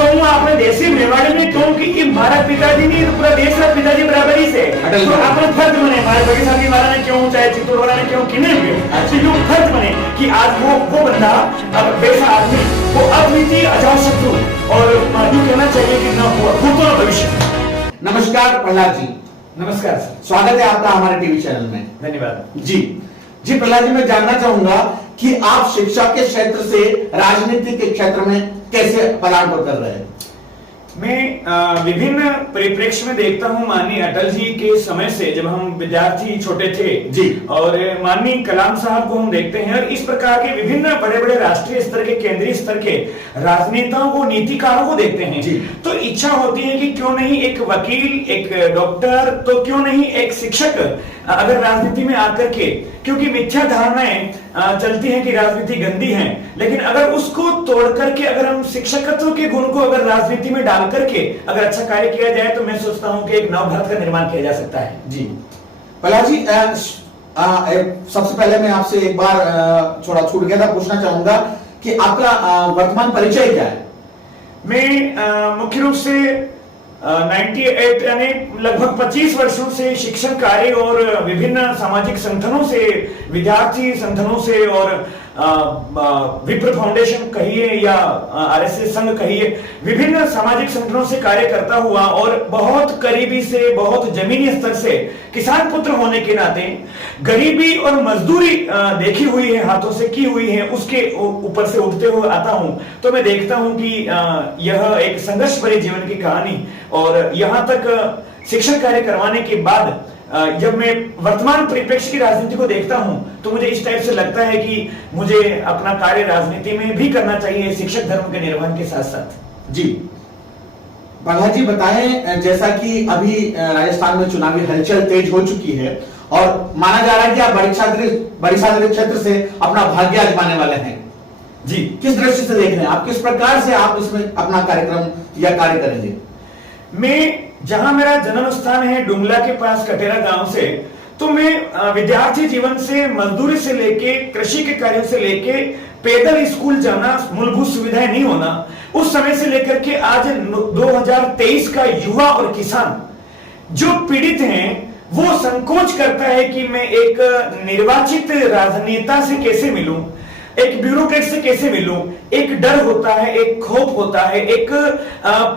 तो હું આપણે દેશી મેવાડીને કહું કે મારા પિતાજી ની પૂરા દેશના પિતાજી બરાબરી છે તો આપણો ફર્જ બને મારા બગી સાहब वाला ने क्यों चाहे चित्तौड़ वाला ने क्यों किने भी अच्छी जो फर्ज बने कि आज वो बंदा वैसा आदमी वो अद्वितीय अजातशत्रु और यूं कहना चाहिए कि न हुआ भूतों भविष्य। नमस्कार प्रहलाद जी। नमस्कार सर, स्वागत है आपका हमारे टीवी चैनल में। धन्यवाद जी जी प्रहलाद जी, मैं जानना चाहूंगा कि आप शिक्षा के क्षेत्र से राजनीति के क्षेत्र में कैसे पदार्पण कर रहे हैं? मैं विभिन्न परिप्रेक्ष्य में देखता हूं माननीय अटल जी के समय से, जब हम विद्यार्थी छोटे थे जी, और माननीय कलाम साहब को हम देखते हैं, और इस प्रकार के विभिन्न बड़े बड़े राष्ट्रीय स्तर के, केंद्रीय स्तर के राजनेताओं को, नीतिकारों को देखते हैं जी। तो इच्छा होती है कि क्यों नहीं एक वकील, एक डॉक्टर, तो क्यों नहीं एक शिक्षक अगर राजनीति में आकर के, क्योंकि मिथ्या धारणाएं चलती हैं कि राजनीति गंदी है, लेकिन अगर उसको तोड़ करके अगर हम शिक्षकत्व के गुण को अगर राजनीति में डाल करके अगर अच्छा कार्य किया जाए तो मैं सोचता हूं कि एक नव भारत का निर्माण किया जा सकता है। जी प्रहलाद जी, सबसे पहले मैं आपसे एक बार थोड़ा छूट गया था, पूछना चाहूंगा कि आपका वर्तमान परिचय क्या है? मैं मुख्य रूप से 98 यानी लगभग 25 वर्षों से शिक्षण कार्य और विभिन्न सामाजिक संगठनों से, विद्यार्थी संगठनों से और विप्र फाउंडेशन कहिए या आरएसएस संघ कहिए, विभिन्न सामाजिक संगठनों से कार्य करता हुआ और बहुत करीबी से, बहुत जमीनी स्तर से किसान पुत्र होने के नाते गरीबी और मजदूरी देखी हुई है, हाथों से की हुई है, उसके ऊपर से उठते हुए आता हूं, तो मैं देखता हूं कि यह एक संघर्ष भरी जीवन की कहानी, और यहां तक शिक्षण कार्य करवाने के बाद जब मैं वर्तमान परिप्रेक्ष्य की राजनीति को देखता हूं तो मुझे इस टाइप से लगता है कि मुझे अपना कार्य राजनीति में भी करना चाहिए, शिक्षक धर्म के निर्वहन के साथ साथ। जी प्रहलाद जी बताएं, जैसा कि अभी राजस्थान में चुनावी हलचल तेज हो चुकी है और माना जा रहा है कि आप बड़ी सादरी क्षेत्र से अपना भाग्य आजमाने वाले हैं जी, किस दृष्टि से देख रहे हैं आप, किस प्रकार से आप इसमें अपना कार्यक्रम या कार्य करेंगे? मैं जहां मेरा जन्म स्थान है डुंगला के पास कटेरा गांव से, तो मैं विद्यार्थी जीवन से, मजदूरी से लेके, कृषि के कार्यों से लेके, पैदल स्कूल जाना, मूलभूत सुविधाएं नहीं होना, उस समय से लेकर के आज 2023 का युवा और किसान जो पीड़ित हैं, वो संकोच करता है कि मैं एक निर्वाचित राजनेता से कैसे मिलूं, एक ब्यूरोक्रेट से कैसे मिलूं, एक डर होता है, एक खौफ होता है, एक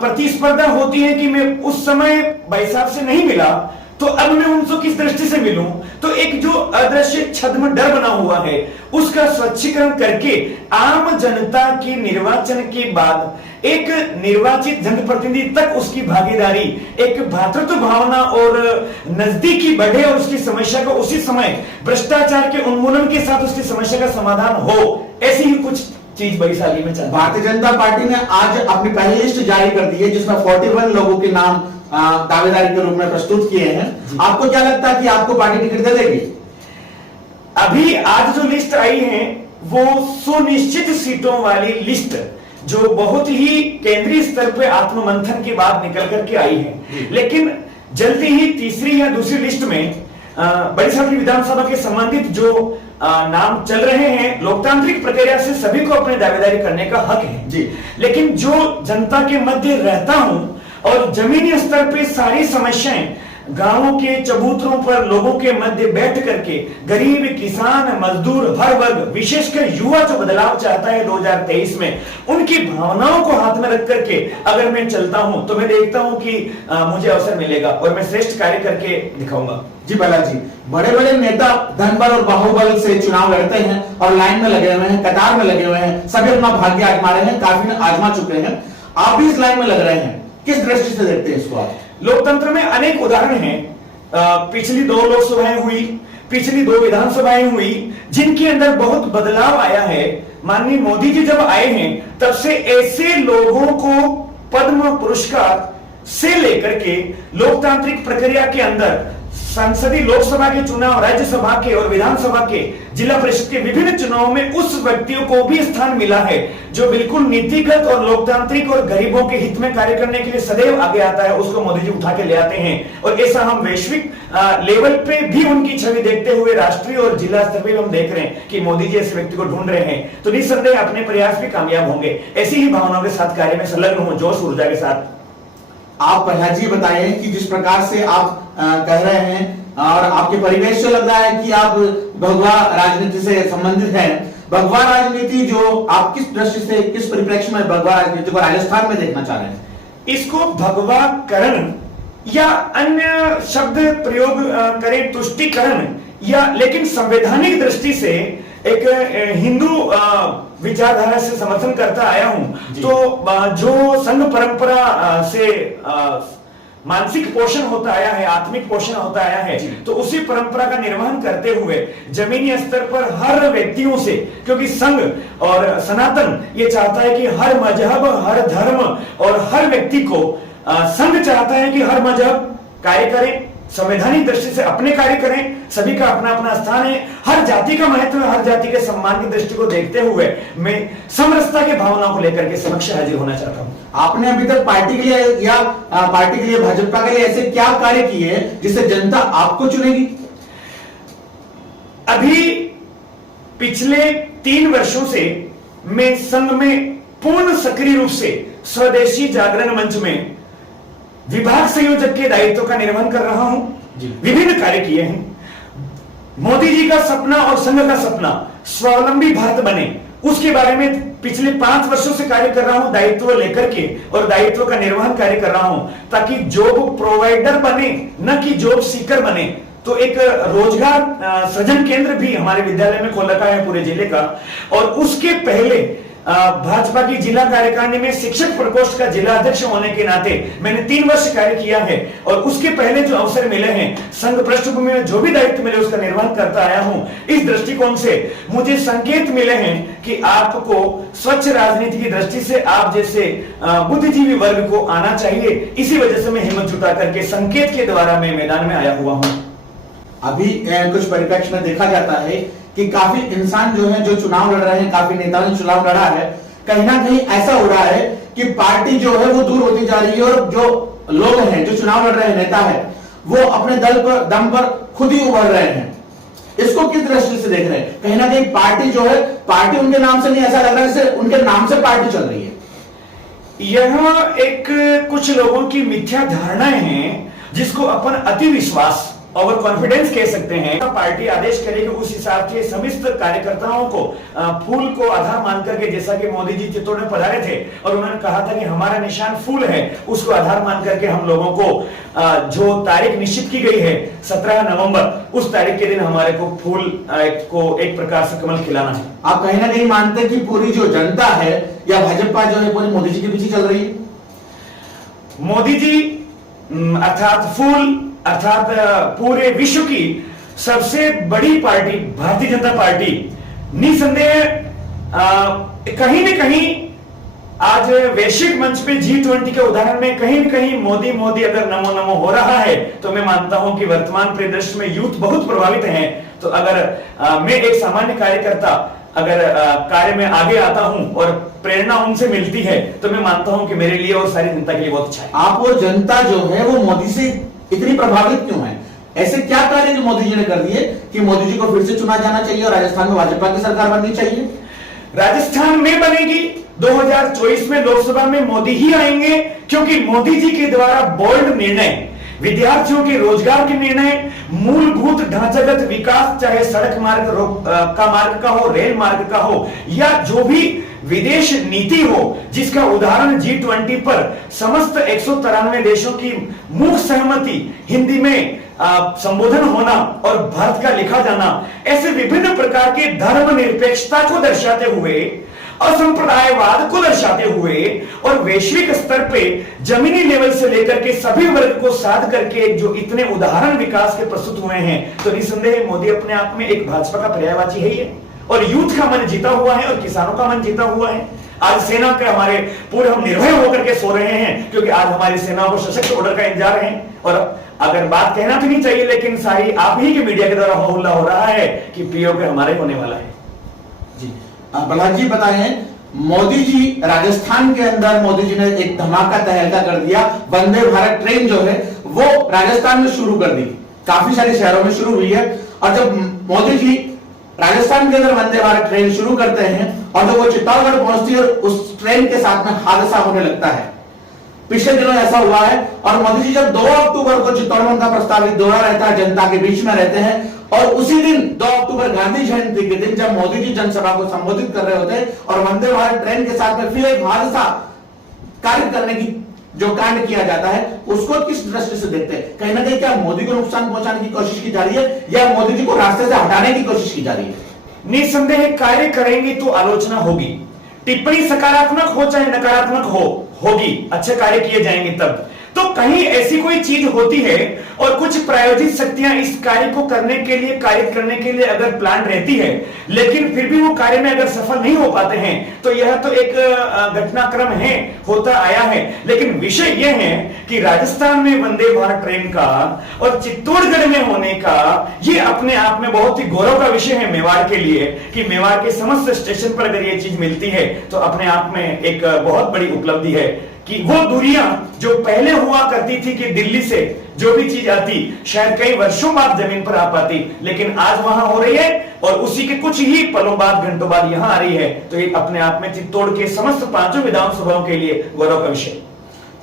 प्रतिस्पर्धा होती है कि मैं उस समय भाई साहब से नहीं मिला तो अब मैं उनसे किस दृष्टि से मिलूं, तो एक जो अदृश्य छद्म डर बना हुआ है उसका स्वच्छीकरण करके आम जनता की निर्वाचन के बाद एक निर्वाचित जनप्रतिनिधि तक उसकी भागीदारी, एक भ्रातृत्व भावना और नजदीकी बढ़े और उसकी समस्या को उसी समय भ्रष्टाचार के उन्मूलन के साथ उसकी समस्या का समाधान हो, ऐसी ही कुछ चीज बड़ी साली में चल। भारतीय जनता पार्टी ने आज अपनी पहली लिस्ट जारी कर दी है जिसमें 41 लोगों के नाम दावेदारी के रूप में प्रस्तुत किए हैं। आपको क्या लगता है कि आपको पार्टी टिकट दे देगी? अभी आज जो लिस्ट आई है वो सुनिश्चित सीटों वाली लिस्ट, जो बहुत ही केंद्रीय स्तर पे आत्ममंथन के बाद निकल करके आई है, लेकिन जल्दी ही तीसरी या दूसरी लिस्ट में बड़ी सारी विधानसभा के संबंधित जो नाम चल रहे हैं, लोकतांत्रिक प्रक्रिया से सभी को अपने दावेदारी करने का हक है जी, लेकिन जो जनता के मध्य रहता हूं और जमीनी स्तर पे सारी समस्याएं गांवों के चबूतरों पर लोगों के मध्य बैठ करके गरीब, किसान, मजदूर, हर वर्ग, विशेषकर युवा जो बदलाव चाहता है 2023 में, उनकी भावनाओं को हाथ में रख करके अगर मैं चलता हूं तो मैं देखता हूं कि मुझे अवसर मिलेगा और मैं श्रेष्ठ कार्य करके दिखाऊंगा। जी प्रहलाद जी, बड़े बड़े नेता धनबल और बाहुबल से चुनाव लड़ते हैं और लाइन में लगे हुए हैं, कतार में लगे हुए हैं, सभी अपना भाग्य आजमा रहे हैं, काफी ने आजमा चुके हैं, आप भी इस लाइन में लग रहे हैं, किस दृष्टि से देखते हैं इसको आप? लोकतंत्र में अनेक उदाहरण हैं। पिछली 2 लोकसभाएं हुई, पिछली 2 विधानसभाएं हुई, जिनके अंदर बहुत बदलाव आया है। माननीय मोदी जी जब आए हैं तब से ऐसे लोगों को पद्म पुरस्कार से लेकर के लोकतांत्रिक प्रक्रिया के अंदर संसदीय लोकसभा के चुनाव, राज्यसभा के और विधानसभा के, जिला परिषद के विभिन्न चुनावों में उस व्यक्तियों को भी स्थान मिला है जो बिल्कुल नीतिगत और लोकतांत्रिक और गरीबों के हित में कार्य करने के लिए सदैव आगे आता है, उसको मोदी जी उठा के ले आते हैं। और ऐसा हम वैश्विक लेवल पे भी उनकी छवि देखते हुए राष्ट्रीय और जिला स्तर पर हम देख रहे हैं कि मोदी जी ऐसे व्यक्ति को ढूंढ रहे हैं। तो निस्संदेह अपने प्रयास भी कामयाब होंगे। ऐसी ही भावनाओं के साथ कार्य में संलग्न हो, जोश ऊर्जा के साथ। आप प्रहलाद जी बताएं कि जिस प्रकार से आप कह रहे हैं और आपके परिवेश से लग रहा है कि आप भगवा राजनीति से संबंधित हैं। भगवा राजनीति जो आप किस दृष्टि से, किस परिप्रेक्ष्य में भगवा राजनीति को राजस्थान में देखना चाह रहे हैं? इसको भगवाकरण या अन्य शब्द प्रयोग करें, तुष्टिकरण, या लेकिन संवैधानिक दृष्टि से एक हिंदू विचारधारा से समर्थन करता आया हूं। तो जो संघ परंपरा से मानसिक पोषण होता आया है, आत्मिक पोषण होता आया है, तो उसी परंपरा का निर्वहन करते हुए जमीनी स्तर पर हर व्यक्तियों से, क्योंकि संघ और सनातन ये चाहता है कि हर मजहब, हर धर्म और हर व्यक्ति को, संघ चाहता है कि हर मजहब कार्य करें, संवैधानिक दृष्टि से अपने कार्य करें, सभी का अपना अपना स्थान है, हर जाति का महत्व है, हर जाति के सम्मान की दृष्टि को देखते हुए मैं समरसता की भावना को लेकर के समक्ष हाजिर होना चाहता हूं। आपने अभी तक पार्टी के लिए या पार्टी के लिए, भाजपा के लिए ऐसे क्या कार्य किए जिससे जनता आपको चुनेगी? अभी पिछले 3 वर्षों से मैं संघ में पूर्ण सक्रिय रूप से स्वदेशी जागरण मंच में विभाग संयोजक के दायित्व का निर्वहन कर रहा हूं। विभिन्न कार्य किए हैं। मोदी जी का सपना और संघ का सपना स्वावलंबी भारत बने, उसके बारे में पिछले 5 वर्षों से कार्य कर रहा हूं, दायित्व लेकर के, और दायित्व का निर्वहन कार्य कर रहा हूं ताकि जॉब प्रोवाइडर बने, न कि जॉब सीकर बने। तो एक रोजगार सृजन केंद्र भी हमारे विद्यालय में खोल रखा है पूरे जिले का। और उसके पहले भाजपा की जिला कार्यकारिणी में शिक्षक प्रकोष्ठ का जिला अध्यक्ष होने के नाते मैंने 3 वर्ष कार्य किया है। और उसके पहले जो अवसर मिले हैं, संघ पृष्ठभूमि में जो भी दायित्व मिले उसका निर्वहन करता आया हूं। इस दृष्टिकोण से मुझे संकेत मिले हैं कि आपको स्वच्छ राजनीति की दृष्टि से आप जैसे बुद्धिजीवी वर्ग को आना चाहिए। इसी वजह से मैं हिम्मत जुटा करके संकेत के द्वारा मैं मैदान में आया हुआ हूं। अभी कुछ परिप्रेक्ष्य में देखा जाता है कि काफी इंसान जो है, जो चुनाव लड़ रहे हैं, काफी नेताओं ने चुनाव लड़ा है, कहीं ना कहीं ऐसा हो रहा है कि पार्टी जो है वो दूर होती जा रही है और जो लोग हैं, जो चुनाव लड़ रहे हैं, नेता है, वो अपने दम पर खुद ही उभर रहे हैं। इसको किस दृष्टि से देख रहे हैं? कहीं ना कहीं पार्टी जो है, पार्टी उनके नाम से नहीं, ऐसा लग रहा है जैसे उनके नाम से पार्टी चल रही है। यह एक कुछ लोगों की मिथ्या धारणाएं हैं जिसको अपन अति विश्वास, ओवर कॉन्फिडेंस कह सकते हैं। पार्टी आदेश करेगी उस हिसाब से समस्त कार्यकर्ताओं को फूल को आधार मान करके, जैसा कि मोदी जी चित्तौड़ में पधारे थे और उन्होंने कहा था कि हमारा निशान फूल है, उसको आधार मान करके हम लोगों को जो तारीख निश्चित की गई है 17 नवंबर, उस तारीख के दिन हमारे को फूल को एक प्रकार से कमल खिलाना है। आप कहीं ना कहीं मानते हैं कि पूरी जो जनता है या भाजपा जो है पूरी मोदी जी के पीछे चल रही है? मोदी जी अर्थात फूल, अर्थात पूरे विश्व की सबसे बड़ी पार्टी भारतीय जनता पार्टी निसंदेह कहीं न कहीं आज वैश्विक मंच पे G20 के उदाहरण में कहीं न कहीं मोदी मोदी अगर नमो नमो हो रहा है, तो मैं मानता हूं कि वर्तमान परिदृश्य में यूथ बहुत प्रभावित है। तो अगर मैं एक सामान्य कार्यकर्ता अगर कार्य में आगे आता हूं और प्रेरणा उनसे मिलती है, तो मैं मानता हूं कि मेरे लिए और सारी जनता के लिए बहुत अच्छा है। आप वो जनता जो है वो मोदी से इतनी प्रभावित क्यों है? ऐसे क्या कार्य जो मोदी जी ने कर दिए कि मोदी जी को फिर से चुना जाना चाहिए और राजस्थान में भाजपा की सरकार बननी चाहिए? राजस्थान में बनेगी, 2024 में लोकसभा में मोदी ही आएंगे, क्योंकि मोदी जी के द्वारा बोल्ड निर्णय, विद्यार्थियों के रोजगार के निर्णय, मूलभूत ढांचागत विकास, चाहे सड़क मार्ग का मार्ग का हो, रेल मार्ग का हो, या जो भी विदेश नीति हो, जिसका उदाहरण G20 पर समस्त 193 देशों की मुख्य सहमति, हिंदी में संबोधन होना और भारत का लिखा जाना, ऐसे विभिन्न प्रकार के धर्मनिरपेक्षता को दर्शाते हुए, असंप्रदायवाद को दर्शाते हुए और वैश्विक स्तर पे जमीनी लेवल से लेकर के सभी वर्ग को साध करके जो इतने उदाहरण विकास के प्रस्तुत हुए हैं, तो निसंदेह मोदी अपने आप में एक भाजपा का पर्यायवाची है ही है। और यूथ का मन जीता हुआ है और किसानों का मन जीता हुआ है। आज सेना के हमारे पूरे हम निर्भय होकर के सो रहे हैं, क्योंकि आज हमारी सेना को सशक्त ऑर्डर का इंतजार है। और अगर बात कहना तो नहीं चाहिए, लेकिन सारी आप ही के मीडिया के द्वारा हल्ला हो रहा है कि पीओके हमारे होने वाला है। जी प्रहलाद जी बताएं, मोदी जी राजस्थान के अंदर मोदी जी ने एक धमाका तहलका कर दिया। वंदे भारत ट्रेन जो है वो राजस्थान में शुरू कर दी, काफी सारे शहरों में शुरू हुई है। और जब मोदी जी राजस्थान के अंदर वंदे भारत ट्रेन शुरू करते हैं और जब वो चित्तौड़गढ़ पहुंचती है, उस ट्रेन के साथ में हादसा होने लगता है। पिछले दिनों ऐसा हुआ है और मोदी जी जब 2 अक्टूबर को चित्तौड़गढ़ का प्रस्तावित दौरा रहता है, जनता के बीच में रहते हैं, और उसी दिन 2 अक्टूबर गांधी जयंती के दिन जब मोदी जी जनसभा को संबोधित कर रहे होते हैं और वंदे भारत ट्रेन के साथ में फिर एक हादसा कार्य करने की जो कांड किया जाता है, उसको किस दृष्टि से देखते हैं? कहीं ना कहीं क्या मोदी को नुकसान पहुंचाने की कोशिश की जा रही है या मोदी जी को रास्ते से हटाने की कोशिश की जा रही है? निसंदेह कार्य करेंगे तो आलोचना होगी, टिप्पणी सकारात्मक हो चाहे नकारात्मक होगी, अच्छे कार्य किए जाएंगे तब। तो कहीं ऐसी कोई चीज होती है और कुछ प्रायोजित शक्तियां इस कार्य को करने के लिए, कार्य करने के लिए अगर प्लान रहती है, लेकिन फिर भी वो कार्य में अगर सफल नहीं हो पाते हैं, तो यह तो एक घटनाक्रम है, होता आया है। लेकिन विषय यह है कि राजस्थान में वंदे भारत ट्रेन का और चित्तौड़गढ़ में होने का ये अपने आप में बहुत ही गौरव का विषय है मेवाड़ के लिए, कि मेवाड़ के समस्त स्टेशन पर अगर ये चीज मिलती है तो अपने आप में एक बहुत बड़ी उपलब्धि है कि वो दूरियां जो पहले हुआ करती थी कि दिल्ली से जो भी चीज आती शायद कई वर्षों बाद जमीन पर आ पाती, लेकिन आज वहां हो रही है और उसी के कुछ ही पलों बाद, घंटों बाद यहां आ रही है। तो ये अपने आप में चित्तौड़ के समस्त 5 विधानसभाओं के लिए गौरव का विषय।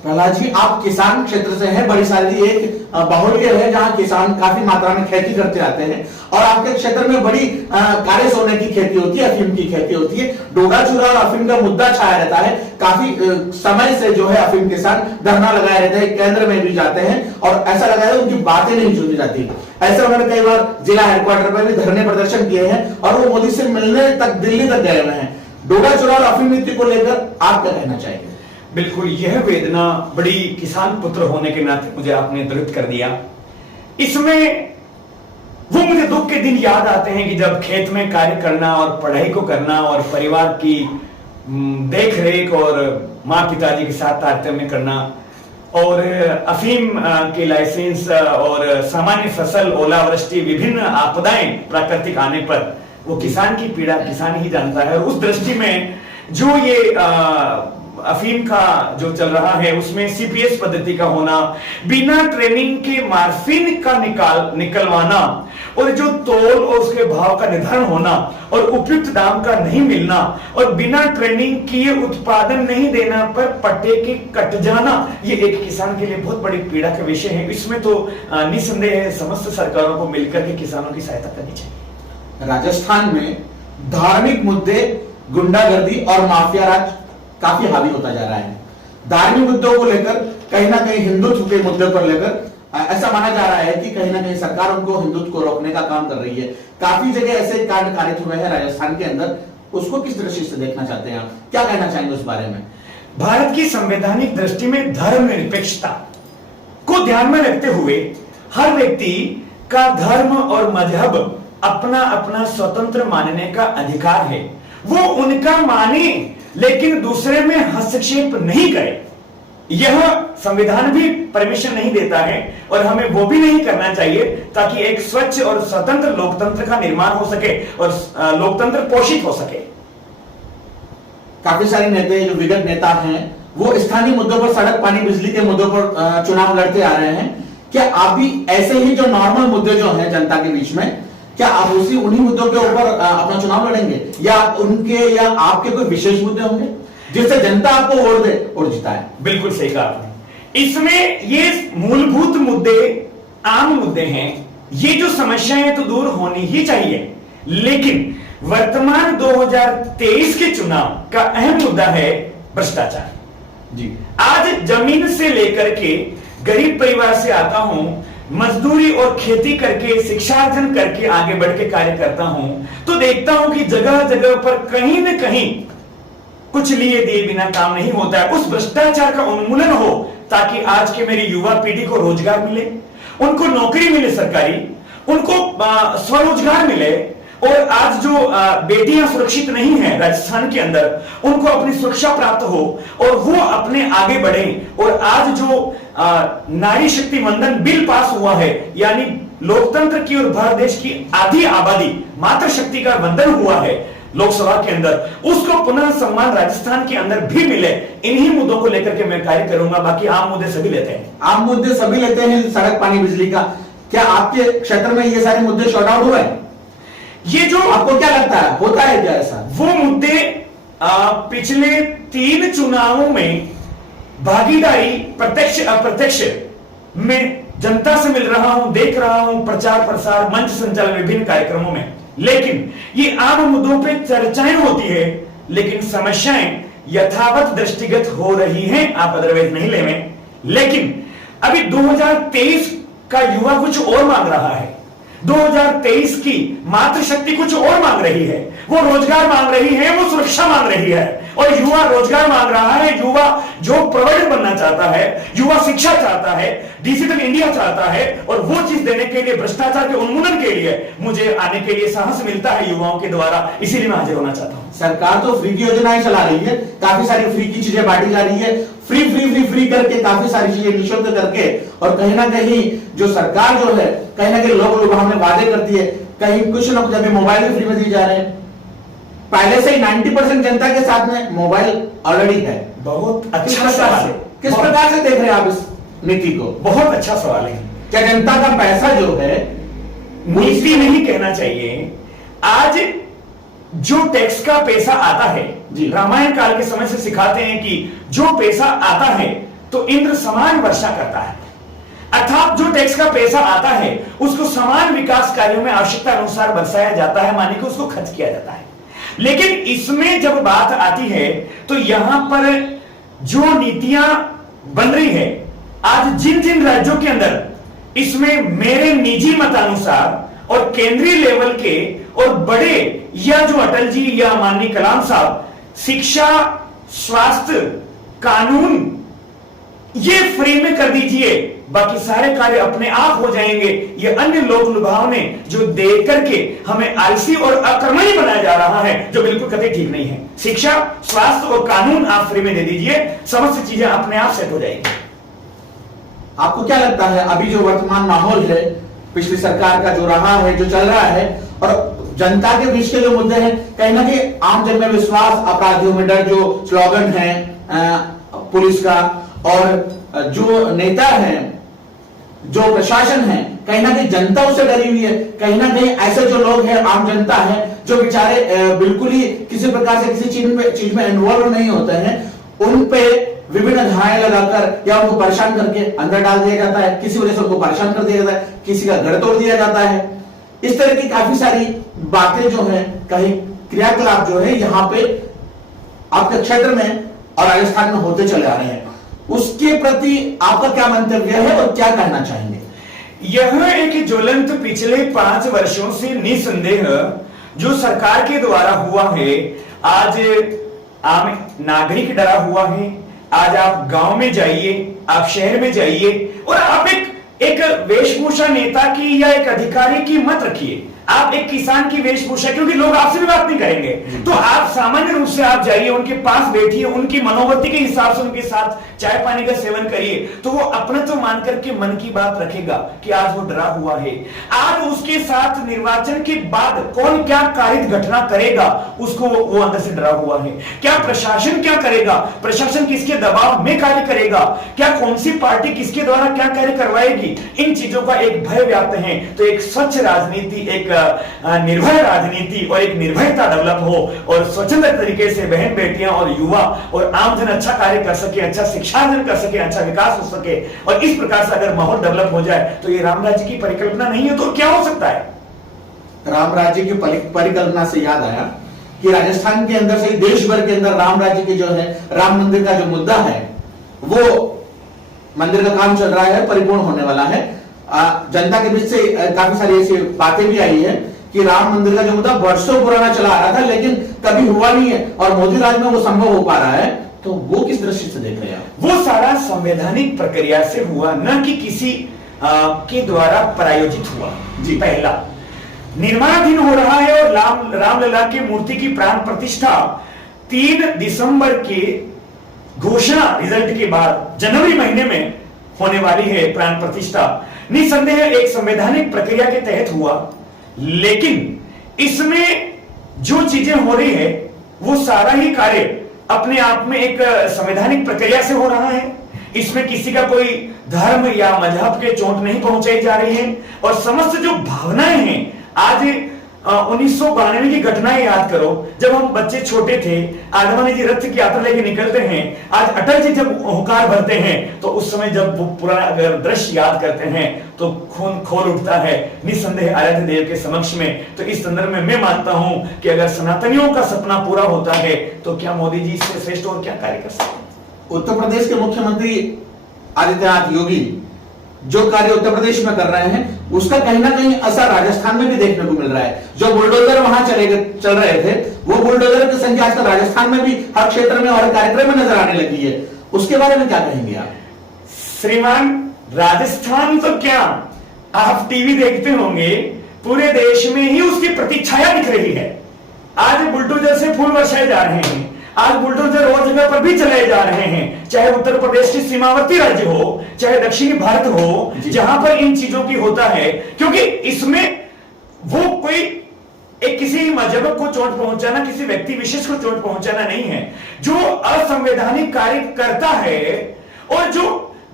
प्रहलाद जी, आप किसान क्षेत्र से हैं, बड़ी सारी एक बाहुल्य है जहां किसान काफी मात्रा में खेती करते आते हैं और आपके क्षेत्र में बड़ी काले सोने की खेती होती है, अफीम की खेती होती है। डोडा चूरा और अफीम का मुद्दा छाया रहता है, काफी समय से जो है अफीम किसान धरना लगाए रहते हैं, केंद्र में भी जाते हैं और ऐसा लगा है उनकी बातें नहीं सुनी जाती। ऐसे उन्होंने कई बार जिला हेडक्वार्टर पर भी धरने प्रदर्शन किए हैं और वो मोदी से मिलने तक दिल्ली तक गए हुए हैं। डोडा चूरा और अफीम नीति को लेकर आप क्या कहना चाहेंगे? बिल्कुल, यह वेदना बड़ी किसान पुत्र होने के नाते मुझे आपने दलित कर दिया। इसमें वो मुझे दुख के दिन याद आते हैं कि जब खेत में कार्य करना और पढ़ाई को करना और परिवार की देख रेख और माँ पिताजी के साथ तारतम्य करना और अफीम के लाइसेंस और सामान्य फसल, ओलावृष्टि, विभिन्न आपदाएं प्राकृतिक आने पर वो किसान की पीड़ा किसान ही जानता है। और उस दृष्टि में जो ये अफीम का जो चल रहा है उसमें सीपीएस पद्धति का होना, बिना ट्रेनिंग के मार्फिन का निकलवाना और जो तोल और उसके भाव का निर्धारण होना और उपयुक्त दाम का नहीं मिलना और बिना ट्रेनिंग किए उत्पादन नहीं देना पर पट्टे के कट जाना, ये एक किसान के लिए बहुत बड़ी पीड़ा का विषय है। इसमें तो निसंदेह समस्त सरकारों को मिलकर के किसानों की सहायता करनी चाहिए। राजस्थान में धार्मिक मुद्दे, गुंडागर्दी और माफिया राज काफी हावी होता जा रहा है। धार्मिक मुद्दों को लेकर कहीं ना कहीं हिंदुत्व के मुद्दे पर लेकर ऐसा माना जा रहा है कि कहीं ना कहीं सरकार उनको हिंदुत्व को रोकने का काम कर रही है। काफी जगह ऐसे कांड कारित हुए हैं राजस्थान के अंदर, उसको किस दृष्टि से देखना चाहते हैं आप? क्या कहना चाहेंगे उस बारे में? भारत की संवैधानिक दृष्टि में धर्मनिरपेक्षता को ध्यान में रखते हुए हर व्यक्ति का धर्म और मजहब अपना अपना स्वतंत्र मानने का अधिकार है। वो उनका माने लेकिन दूसरे में हस्तक्षेप नहीं करे, यह संविधान भी परमिशन नहीं देता है और हमें वो भी नहीं करना चाहिए, ताकि एक स्वच्छ और स्वतंत्र लोकतंत्र का निर्माण हो सके और लोकतंत्र पोषित हो सके। काफी सारे नेता जो विगत नेता हैं वो स्थानीय मुद्दों पर, सड़क, पानी, बिजली के मुद्दों पर चुनाव लड़ते आ रहे हैं। क्या आप भी ऐसे ही जो नॉर्मल मुद्दे जो हैं जनता के बीच में, क्या आप उन्हीं मुद्दों के ऊपर अपना चुनाव लड़ेंगे या उनके या आपके कोई विशेष मुद्दे होंगे जिससे जनता आपको वोट दे और जिताए? बिल्कुल सही कहा आपने। इसमें ये मूलभूत मुद्दे आम मुद्दे हैं, ये जो समस्याएं तो दूर होनी ही चाहिए, लेकिन वर्तमान 2023 के चुनाव का अहम मुद्दा है भ्रष्टाचार जी। आज जमीन से लेकर के गरीब परिवार से आता हूं, मजदूरी और खेती करके, शिक्षार्जन करके आगे बढ़ के कार्य करता हूं, तो देखता हूं कि जगह जगह पर कहीं न कहीं कुछ लिए दिए बिना काम नहीं होता है। उस भ्रष्टाचार का उन्मूलन हो ताकि आज के मेरी युवा पीढ़ी को रोजगार मिले, उनको नौकरी मिले सरकारी, उनको स्वरोजगार मिले और आज जो बेटियां सुरक्षित नहीं हैं राजस्थान के अंदर, उनको अपनी सुरक्षा प्राप्त हो और वो अपने आगे बढ़े। और आज जो नारी शक्ति वंदन बिल पास हुआ है, यानी लोकतंत्र की और भारत देश की आधी आबादी मातृशक्ति का वंदन हुआ है लोकसभा के अंदर, उसको पुनः सम्मान राजस्थान के अंदर भी मिले। इन्हीं मुद्दों को लेकर के मैं कार्य करूंगा। बाकी आम मुद्दे सभी लेते हैं, आम मुद्दे सभी लेते हैं, सड़क पानी बिजली का। क्या आपके क्षेत्र में ये सारे मुद्दे शॉर्ट आउट हुए? ये जो आपको क्या लगता है, होता है क्या ऐसा? वो मुद्दे पिछले 3 चुनावों में भागीदारी प्रत्यक्ष अप्रत्यक्ष में जनता से मिल रहा हूं, देख रहा हूं, प्रचार प्रसार मंच संचालन विभिन्न कार्यक्रमों में। लेकिन ये आम मुद्दों पे चर्चाएं होती है, लेकिन समस्याएं यथावत दृष्टिगत हो रही हैं, आप अदरवाइज नहीं लेवे। लेकिन अभी 2023 का युवा कुछ और मांग रहा है, 2023 की मातृशक्ति कुछ और मांग रही है। वो रोजगार मांग रही है, वो सुरक्षा मांग रही है। और युवा रोजगार मांग रहा है, युवा जो प्रोवाइडर बनना चाहता है, युवा शिक्षा चाहता है, डिजिटल इंडिया चाहता है। और वो चीज देने के लिए, भ्रष्टाचार के उन्मूलन के लिए मुझे आने के लिए साहस मिलता है युवाओं के द्वारा, इसीलिए मैं हाजिर होना चाहता हूं। सरकार तो फ्री की योजनाएं चला रही है, काफी सारी फ्री की चीजें बांटी जा रही है, फ्री फ्री फ्री फ्री करके काफी सारी चीजें निःशुल्क करके। और कहीं ना कहीं जो सरकार जो है, कहीं ना कहीं लोग हमें वादे करती है, कहीं कुछ ना कुछ। अभी मोबाइल भी फ्री में दिए जा रहे हैं, पहले से ही 90% जनता के साथ में मोबाइल ऑलरेडी है। बहुत अच्छा सवाल है। किस प्रकार से देख रहे हैं आप इस नीति को? बहुत अच्छा सवाल है। क्या जनता का पैसा जो है, नीति नहीं कहना चाहिए, आज जो टैक्स का पैसा आता है, रामायण काल के समय से सिखाते हैं कि जो पैसा आता है तो इंद्र समान वर्षा करता है। अर्थात जो टैक्स का पैसा आता है उसको समान विकास कार्यों में आवश्यकता अनुसार बरसाया जाता है, माने कि उसको खर्च किया जाता है। लेकिन इसमें जब बात आती है तो यहां पर जो नीतियां बन रही है आज जिन जिन राज्यों के अंदर, इसमें मेरे निजी मतानुसार और केंद्रीय लेवल के और बड़े, या जो अटल जी या माननीय कलाम साहब, शिक्षा, स्वास्थ्य, कानून ये फ्री में कर दीजिए, बाकी सारे कार्य अपने आप हो जाएंगे। ये अन्य लोक लुभाव ने जो दे करके हमें आलसी और अकर्मण्य बनाया जा रहा है, जो बिल्कुल कतई ठीक नहीं है। शिक्षा, स्वास्थ्य और कानून आप फ्री में दे दीजिए, समस्त चीजें अपने आप सेट हो जाएंगी। आपको क्या लगता है अभी जो वर्तमान माहौल है, पिछली सरकार का जो रहा है, जो चल रहा है, और जनता के बीच के जो मुद्दे हैं, कहीं ना कहीं आम जन में विश्वास, अपराधियों में डर, जो स्लोगन है पुलिस का, और जो नेता है, जो प्रशासन है, कहीं ना कहीं जनता उससे डरी हुई है। कहीं ना कहीं ऐसे जो लोग हैं, आम जनता है, जो बेचारे बिल्कुल ही किसी प्रकार से किसी चीज में इन्वॉल्व नहीं होते हैं, उन पे विभिन्न धाराएं लगाकर या उनको परेशान करके अंदर डाल दिया जाता है, किसी वजह से उनको परेशान कर दिया जाता है, किसी का घर तोड़ दिया जाता है। इस तरह की काफी सारी बातें जो है, कहीं क्रियाकलाप जो है यहाँ पे आपके क्षेत्र में और राजस्थान में होते चले आ रहे हैं, उसके प्रति आपका क्या मंतव्य है और क्या कहना चाहेंगे? यह एक ज्वलंत पिछले 5 वर्षों से निसंदेह जो सरकार के द्वारा हुआ है। आज आम नागरिक डरा हुआ है। आज आप गांव में जाइए, आप शहर में जाइए, और आप एक वेशभूषा नेता की या एक अधिकारी की मत रखिए, आप एक किसान की वेशभूषा, क्योंकि लोग आपसे भी बात नहीं करेंगे, तो आप सामान्य रूप से आप जाइए, उनके पास बैठिए, उनकी मनोवृत्ति के हिसाब से उनके साथ चाय पानी का सेवन करिए, तो वो अपना तो मान करके मन की बात रखेगा कि आज वो डरा हुआ है। आज उसके साथ निर्वाचन के बाद कौन क्या कारित घटना करेगा, उसको वो अंदर से डरा हुआ है। क्या प्रशासन क्या करेगा, प्रशासन किसके दबाव में कार्य करेगा, क्या कौन सी पार्टी किसके द्वारा क्या कार्य करवाएगी, इन चीजों का एक भय व्याप्त है। तो एक स्वच्छ राजनीति, एक निर्भय राजनीति और एक निर्भयता डेवलप हो, और स्वतंत्र तरीके से बहन बेटियां और युवा और आमजन अच्छा कार्य कर सके, अच्छा शिक्षार्जन कर सके, अच्छा विकास हो सके, और इस प्रकार से अगर माहौल डेवलप हो जाए तो ये राम राज्य की परिकल्पना नहीं है तो क्या हो सकता है? राम राज्य की परिकल्पना से याद आया कि राजस्थान के अंदर से देश भर के अंदर राम राज्य की जो है, राम मंदिर का जो मुद्दा है, वो मंदिर का काम चल रहा है, परिपूर्ण होने वाला है। जनता के बीच से काफी सारी ऐसी बातें भी आई है कि राम मंदिर का जो मुद्दा वर्षों पुराना चला आ रहा था, लेकिन कभी हुआ नहीं है, और मोदी राज में वो संभव हो पा रहा है। तो वो किस दृष्टि से देख रहे हैं? वो सारा संवैधानिक प्रक्रिया से हुआ, न कि किसी के द्वारा प्रायोजित हुआ। जी, पहला निर्माणाधीन हो रहा है और रामलला की मूर्ति की प्राण प्रतिष्ठा 3 दिसंबर की घोषणा रिजल्ट के बाद जनवरी महीने में होने वाली है। प्राण प्रतिष्ठा निसंदेह एक संवैधानिक प्रक्रिया के तहत हुआ, लेकिन इसमें जो चीजें हो रही है वो सारा ही कार्य अपने आप में एक संवैधानिक प्रक्रिया से हो रहा है। इसमें किसी का कोई धर्म या मजहब के चोट नहीं पहुंचाई जा रही है और समस्त जो भावनाएं हैं, आज 1992 की घटनाएं याद करो, जब हम बच्चे छोटे थे, आडवाणी जी रथ की यात्रा लेके निकलते हैं, आज अटल जी जब हुंकार भरते हैं तो उस समय जब वो पुराना अगर दृश्य याद करते हैं तो खून खोल उठता है निसंदेह आराध्य देव के समक्ष में। तो इस संदर्भ में मैं मानता हूं कि अगर सनातनियों का सपना पूरा होता है तो क्या मोदी जी इससे श्रेष्ठ और क्या कार्य कर सकते हैं। उत्तर प्रदेश के मुख्यमंत्री आदित्यनाथ योगी जो कार्य उत्तर प्रदेश में कर रहे हैं उसका कहीं ना कहीं असर राजस्थान में भी देखने को मिल रहा है। जो बुलडोजर वहां चल रहे थे वो बुलडोजर की संख्या आजकल राजस्थान में भी हर क्षेत्र में और कार्यक्रम में नजर आने लगी है। उसके बारे में क्या कहेंगे आप? श्रीमान, राजस्थान तो क्या, आप टीवी देखते होंगे, पूरे देश में ही उसकी प्रतीक्षाया दिख रही है। आज बुलडोजर से फूल वर्षाए जा रहे हैं, आज बुलडोजर और जगह पर भी चलाए जा रहे हैं, चाहे उत्तर प्रदेश की सीमावर्ती राज्य हो, चाहे दक्षिणी भारत हो, जहां पर इन चीजों की होता है, क्योंकि इसमें वो कोई एक किसी मजहब को चोट पहुंचाना, किसी व्यक्ति विशेष को चोट पहुंचाना नहीं है। जो असंवैधानिक कार्य करता है और जो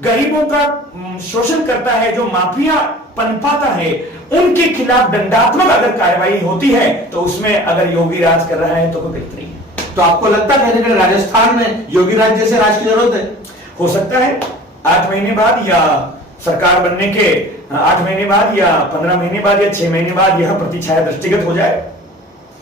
गरीबों का शोषण करता है, जो माफिया पनपाता है, उनके खिलाफ दंडात्मक अगर कार्रवाई होती है तो उसमें अगर योगी राज कर रहा है तो कोई दिक्कत नहीं है। तो आपको लगता है कि राजस्थान में योगी राज जैसे राज की जरूरत है? हो सकता है 8 महीने बाद या सरकार बनने के 8 महीने बाद या 15 महीने बाद या 6 महीने बाद यह प्रतिछाया दृष्टिगत हो जाए।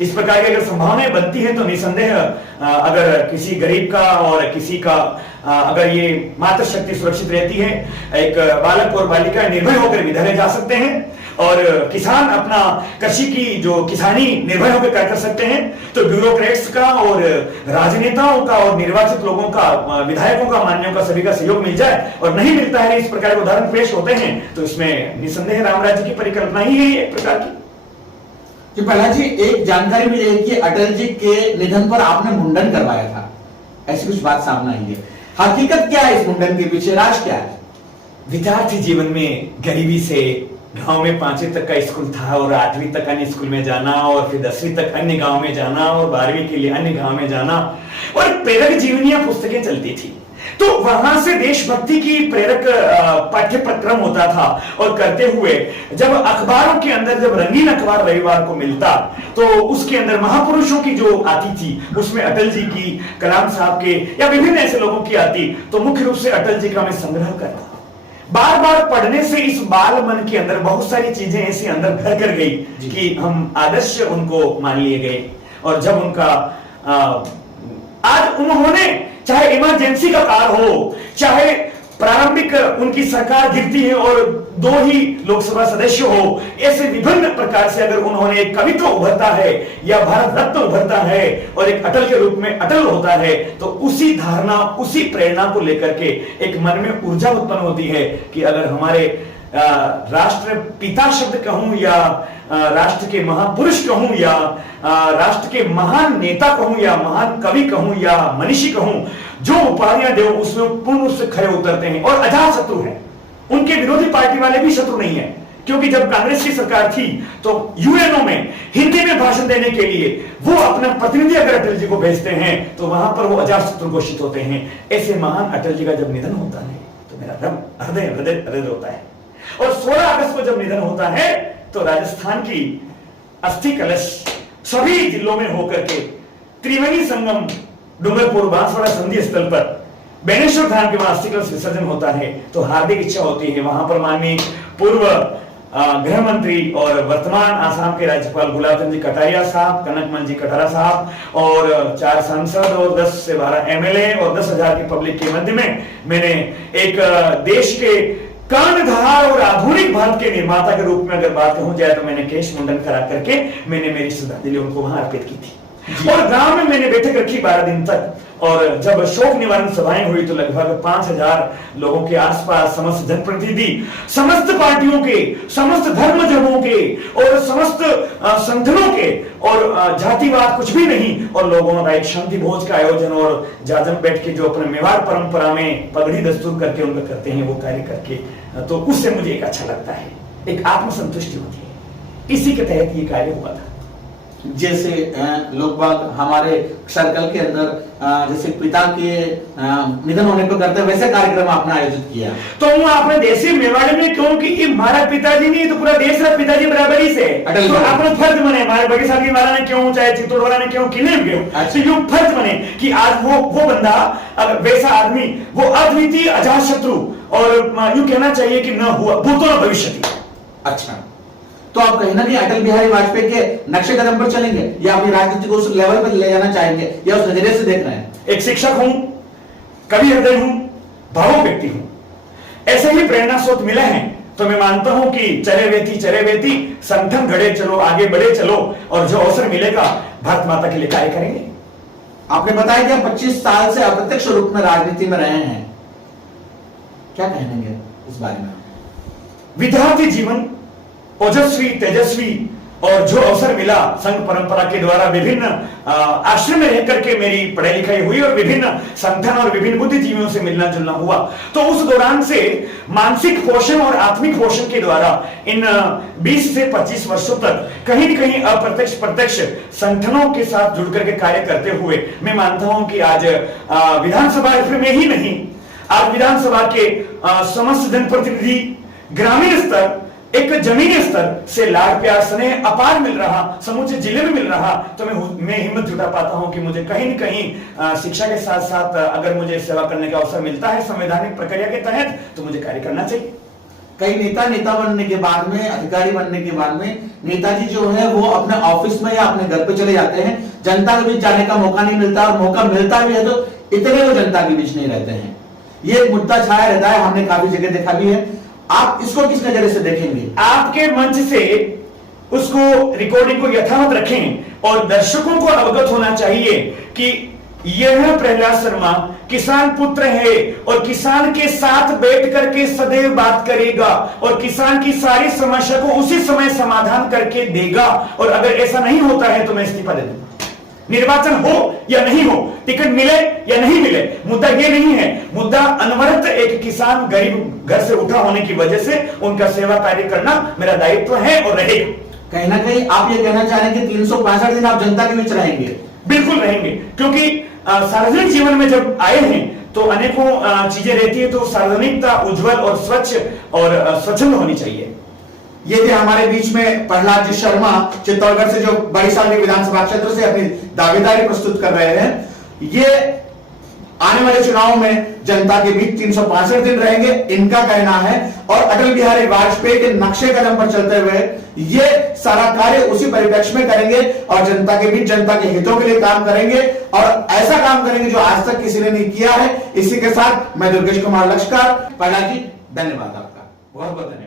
इस प्रकार की अगर संभावनाएं बनती है तो निसंदेह अगर किसी गरीब का और किसी का अगर ये मातृ शक्ति सुरक्षित रहती है, एक बालक और बालिका निर्भय होकर विद्यालय जा सकते हैं और किसान अपना कृषि की जो किसानी निर्भय होकर कर सकते हैं, तो ब्यूरोक्रेट्स का और राजनेताओं का और निर्वाचित लोगों का, विधायकों का, मान्यों का, सभी का सहयोग मिल जाए और नहीं मिलता है, इस प्रकार के उदाहरण पेश होते हैं, तो इसमें निसंदेह राम राज्य की परिकल्पना ही है एक प्रकार की। जी प्रहलाद जी, एक जानकारी मिली है कि अटल जी के निधन पर आपने मुंडन करवाया था, ऐसी कुछ बात सामने आई है। हकीकत क्या है इस मुंडन के पीछे, राज क्या है? विद्यार्थी जीवन में गरीबी से गांव में 5वीं तक का स्कूल था और 8वीं तक अन्य स्कूल में जाना और फिर 10वीं तक अन्य गांव में जाना और 12वीं के लिए अन्य गांव में जाना और प्रेरक जीवनियां पुस्तकें चलती थी, तो वहां से देशभक्ति की प्रेरक पाठ्यक्रम होता था। और करते हुए जब अखबारों के अंदर, जब रंगीन अखबार रविवार को मिलता तो उसके अंदर महापुरुषों की जो आती थी, उसमें अटल जी की, कलाम साहब के या विभिन्न ऐसे लोगों की आती, तो मुख्य रूप से अटल जी का मैं संग्रह करता। बार बार पढ़ने से इस बाल मन के अंदर बहुत सारी चीजें ऐसी अंदर घर कर गई कि हम आदर्श उनको मान लिए गए। और जब उनका आज उन्होंने, चाहे इमरजेंसी का काल हो, चाहे प्रारंभिक उनकी सरकार गिरती है और 2 ही लोकसभा सदस्य हो, ऐसे विभिन्न प्रकार से अगर उन्होंने एक कवित्व उभरता है या भारत रत्न उभरता है और एक अटल के रूप में अटल होता है, तो उसी धारणा, उसी प्रेरणा को लेकर के एक मन में ऊर्जा उत्पन्न होती है कि अगर हमारे राष्ट्र पिता शब्द कहूं या राष्ट्र के महापुरुष कहूं या राष्ट्र के महान नेता कहूं या महान कवि कहूं या मनीषी कहूं, जो उपाधियां दे उसमें पूर्ण रूप से खड़े उतरते हैं और अजात शत्रु हैं। उनके विरोधी पार्टी वाले भी शत्रु नहीं है, क्योंकि जब कांग्रेस की सरकार थी तो यूएनओ में हिंदी में भाषण देने के लिए वो अपना प्रतिनिधि अगर अटल जी को भेजते हैं तो वहां पर वो अजात शत्रु घोषित होते हैं। ऐसे महान अटल जी का जब निधन होता है तो मेरा हृदय होता है। और 16 अगस्त को जब निधन होता है तो राजस्थान की अस्थि कलश सभी जिलों में होकर के त्रिवेणी संगम डूंगरपुर बांसवाड़ा संधि स्थल पर बेनेश्वर धाम के वहां अस्थि कलश विसर्जन होता है। तो हार्दिक इच्छा होती है वहां पर माननीय पूर्व गृह मंत्री और वर्तमान आसाम के राज्यपाल गुलाब चंद जी कटारिया साहब, कनकमल जी कटारा साहब और 4 सांसद और 10 से 12 एमएलए और 10,000 की पब्लिक के मध्य में मैंने एक देश के कर्णधार और आधुनिक भारत के निर्माता के रूप में अगर बात कहूं जाए तो मैंने केश मुंडन करा करके मैंने मेरी श्रद्धांजलि उनको वहां अर्पित की थी। और गांव में मैंने बैठक रखी 12 दिन तक, और जब शोक निवारण सभाएं हुई तो लगभग 5000 लोगों के आसपास समस्त जनप्रतिनिधि, समस्त पार्टियों के, समस्त धर्मजनों के और समस्त संगठनों के, और जातिवाद कुछ भी नहीं, और लोगों का एक शांति भोज का आयोजन और जाजम बैठ के जो अपने मेवाड़ परंपरा में पगड़ी दस्तूर करके उनका करते हैं वो कार्य करके, तो उससे मुझे एक अच्छा लगता है, एक आत्मसंतुष्टि होती है। इसी के तहत ये कार्य हुआ था। जैसे लोग बाग हमारे सर्कल के अंदर जैसे पिता के निधन होने को करते हैं, वैसे कार्यक्रम आपने आयोजित किया। तो હું આપણે દેશી મેવાડ में क्यों कि ये मारा पिताजी नहीं तो पूरा देश रा पिताजी बराबर ही से, तो आपने फर्ज बने मारे बड़ी साहब की वाला ने क्यों, चाहे चित्तौड़ वाला ने क्यों, किने क्यों, तो ये फर्ज बने कि आज वो बंदा, अगर वैसा आदमी, वो अद्वितीय अजात शत्रु, और यूं कहना चाहिए कि न हुआ भूतो न भविष्यति। अच्छा, तो आप कहीं ना कहीं अटल बिहारी वाजपेयी के नक्शे कदम पर चलेंगे, या अपनी राजनीति को उस लेवल पर ले जाना चाहेंगे, या उस नजरिए से देख रहे हैं? एक शिक्षक हूं, कवि हृदय हूं, भावुक व्यक्ति हूं, ऐसे ही प्रेरणा स्रोत मिले हैं, तो मैं मानता हूं कि चले वेती संगठन गढ़े चलो, आगे बढ़े चलो, और जो अवसर मिलेगा भारत माता के लिए कार्य करेंगे। आपने बताया कि आप 25 साल से अप्रत्यक्ष रूप में राजनीति में रहे हैं, क्या कहेंगे इस बारे में? विद्यार्थी जीवन ओजस्वी, तेजस्वी, और जो अवसर मिला संघ परंपरा के द्वारा विभिन्न आश्रम में रहकर के मेरी पढ़ाई लिखाई हुई, और विभिन्न संगठन और विभिन्न बुद्धिजीवियों से मिलना जुलना हुआ, तो उस दौरान से मानसिक पोषण और आत्मिक पोषण के द्वारा इन 20 से 25 वर्षों तक कहीं न कहीं अप्रत्यक्ष प्रत्यक्ष संगठनों के साथ जुड़ करके कार्य करते हुए मैं मानता हूं कि आज विधानसभा में ही नहीं, आज विधानसभा के समस्त जनप्रतिनिधि, ग्रामीण स्तर, एक जमीनी स्तर से लाड़ प्यार स्नेह अपार मिल रहा, समूचे जिले में मिल रहा, तो मैं हिम्मत जुटा पाता हूं कि मुझे कहीं न कहीं शिक्षा के साथ साथ अगर मुझे सेवा करने का अवसर मिलता है संवैधानिक प्रक्रिया के तहत, तो मुझे कार्य करना चाहिए। कई नेता बनने के बाद में, अधिकारी बनने के बाद में नेताजी जो है वो अपने ऑफिस में या अपने घर पे चले जाते हैं, जनता के बीच जाने का मौका नहीं मिलता, और मौका मिलता भी है तो इतने वो जनता के बीच नहीं रहते हैं। ये एक मुद्दा छाया रहता है, हमने काफी जगह देखा भी है। आप इसको किस नजरिए से देखेंगे? आपके मंच से उसको रिकॉर्डिंग को यथावत रखें, और दर्शकों को अवगत होना चाहिए कि यह प्रहलाद शर्मा किसान पुत्र है, और किसान के साथ बैठ करके सदैव बात करेगा, और किसान की सारी समस्या को उसी समय समाधान करके देगा, और अगर ऐसा नहीं होता है तो मैं इस्तीफा दे दूंगा। निर्वाचन हो या नहीं हो, टिकट मिले या नहीं मिले, मुद्दा ये नहीं है, मुद्दा अनवरत एक किसान गरीब घर से उठा होने की वजह से उनका सेवा कार्य करना मेरा दायित्व है और रहेगा। कहीं ना कहीं आप ये कहना चाह रहे हैं कि 365 दिन आप जनता के बीच रहेंगे? बिल्कुल रहेंगे, क्योंकि सार्वजनिक जीवन में जब आए हैं तो अनेकों चीजें रहती है, तो सार्वजनिकता उज्जवल और स्वच्छ और स्वच्छंद होनी चाहिए। ये थे हमारे बीच में प्रहलाद जी शर्मा, चित्तौड़गढ़ से, जो बड़ी साली विधानसभा क्षेत्र से अपनी दावेदारी प्रस्तुत कर रहे हैं। ये आने वाले चुनाव में जनता के बीच 365 दिन रहेंगे, इनका कहना है, और अटल बिहारी वाजपेयी के नक्शे कदम पर चलते हुए ये सारा कार्य उसी परिप्रेक्ष्य में करेंगे, और जनता के बीच जनता के हितों के लिए काम करेंगे, और ऐसा काम करेंगे जो आज तक किसी ने नहीं किया है। इसी के साथ मैं दुर्गेश कुमार लक्ष्कर, प्रहलाद जी धन्यवाद आपका, बहुत बहुत धन्यवाद।